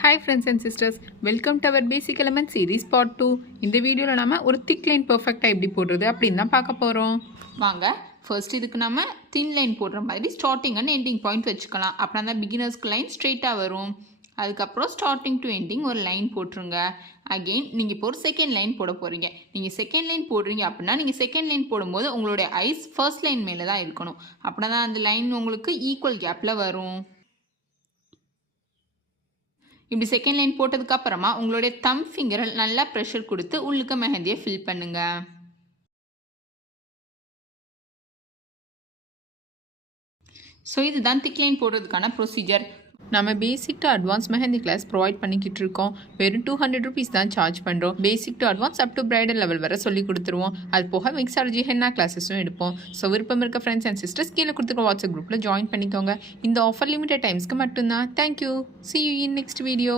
Hi friends and sisters, welcome to our basic element series part 2. இந்த வீடியோவில் நம்ம ஒரு திக் லைன் பர்ஃபெக்டாக எப்படி போடுறது அப்படின்னு தான் பார்க்க போகிறோம். வாங்க ஃபர்ஸ்ட் இதுக்கு நம்ம தின் லைன் போடுற மாதிரி ஸ்டார்டிங் அண்ட் எண்டிங் பாயிண்ட் வச்சுக்கலாம். அப்புறம் தான் பிகினர்ஸ்க்கு லைன் ஸ்ட்ரெயிட்டாக வரும். அதுக்கப்புறம் ஸ்டார்டிங் டு எண்டிங் ஒரு லைன் போட்டுருங்க. அகெயின் நீங்கள் இப்போ ஒரு செகண்ட் லைன் போட போகிறீங்க. நீங்கள் செகண்ட் லைன் போடுறீங்க அப்படின்னா நீங்கள் செகண்ட் லைன் போடும்போது உங்களுடைய ஐஸ் ஃபர்ஸ்ட் லைன் மேலே தான் இருக்கணும். அப்படின்னா தான் அந்த லைன் உங்களுக்கு ஈக்குவல் கேப்பில் வரும். இப்படி செகண்ட் லைன் போட்டதுக்கப்புறமா உங்களுடைய தம் ஃபிங்கரை நல்லா ப்ரெஷர் கொடுத்து உள்ளுக்க மெஹந்தியை ஃபில் பண்ணுங்க. ஸோ இதுதான் திக் லைன் போடுறதுக்கான ப்ரொசீஜர். நம்ம basic to advance mehndi class provide பண்ணிக்கிட்டு இருக்கோம். வெறும் 200 rupees தான் சார்ஜ் பண்ணுறோம். Basic to advance up to bridal level வரை சொல்லி கொடுத்துருவோம். அது போக மிக்ஸ் ஆர்ஜி ஹென்னா கிளாஸஸும் எடுப்போம். ஸோ விருப்பம் இருக்க ஃப்ரெண்ட்ஸ் அண்ட் சிஸ்டர்ஸ் கீழே கொடுத்துருக்க வாட்ஸ்அப் குரூப்பில் ஜாயின் பண்ணிக்கோங்க. இந்த ஆஃபர் லிமிட்டட் டைம்ஸ்க்கு மட்டும்தான். Thank you. See you in next video.